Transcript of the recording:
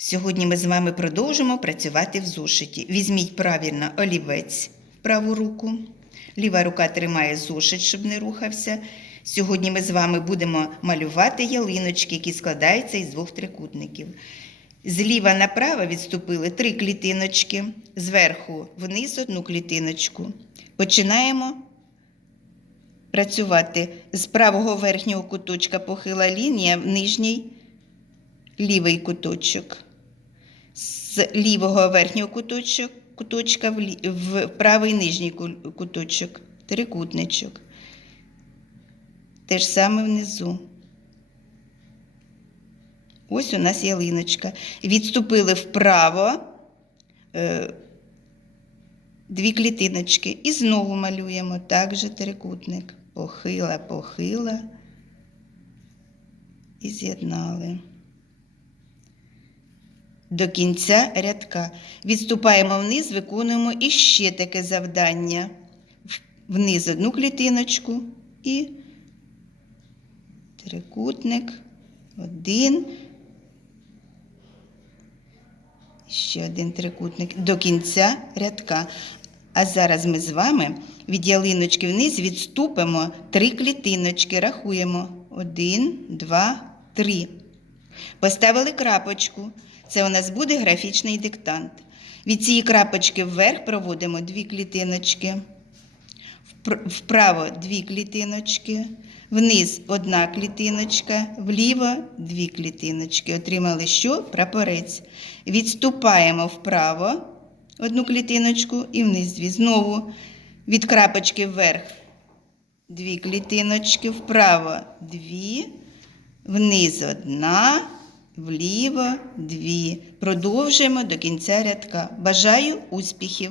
Сьогодні ми з вами продовжимо працювати в зошиті. Візьміть правильно олівець праву руку. Ліва рука тримає зошит, щоб не рухався. Сьогодні ми з вами будемо малювати ялиночки, які складаються із двох трикутників. Зліва направо відступили три клітиночки, зверху вниз одну клітиночку. Починаємо працювати з правого верхнього куточка похила лінія в нижній лівий куточок. З лівого верхнього куточок, куточка в, правий нижній куточок, трикутничок. Те ж саме внизу. Ось у нас ялиночка. Відступили вправо е, дві клітиночки. І знову малюємо так же трикутник. Похила, похила. І з'єднали. До кінця рядка. Відступаємо вниз, виконуємо іще таке завдання. Вниз одну клітиночку і трикутник. Один. Ще один трикутник до кінця рядка. А зараз ми з вами від ялиночки вниз відступимо три клітиночки. Рахуємо. Один, два, три. Поставили крапочку. Це у нас буде графічний диктант. Від цієї крапочки вверх проводимо дві клітиночки. Вправо дві клітиночки, вниз одна клітиночка, вліво дві клітиночки. Отримали що? Прапорець. Відступаємо вправо одну клітиночку і вниз дві. Знову від крапочки вверх дві клітиночки, вправо дві, вниз одна, вліво дві. Продовжуємо до кінця рядка. Бажаю успіхів!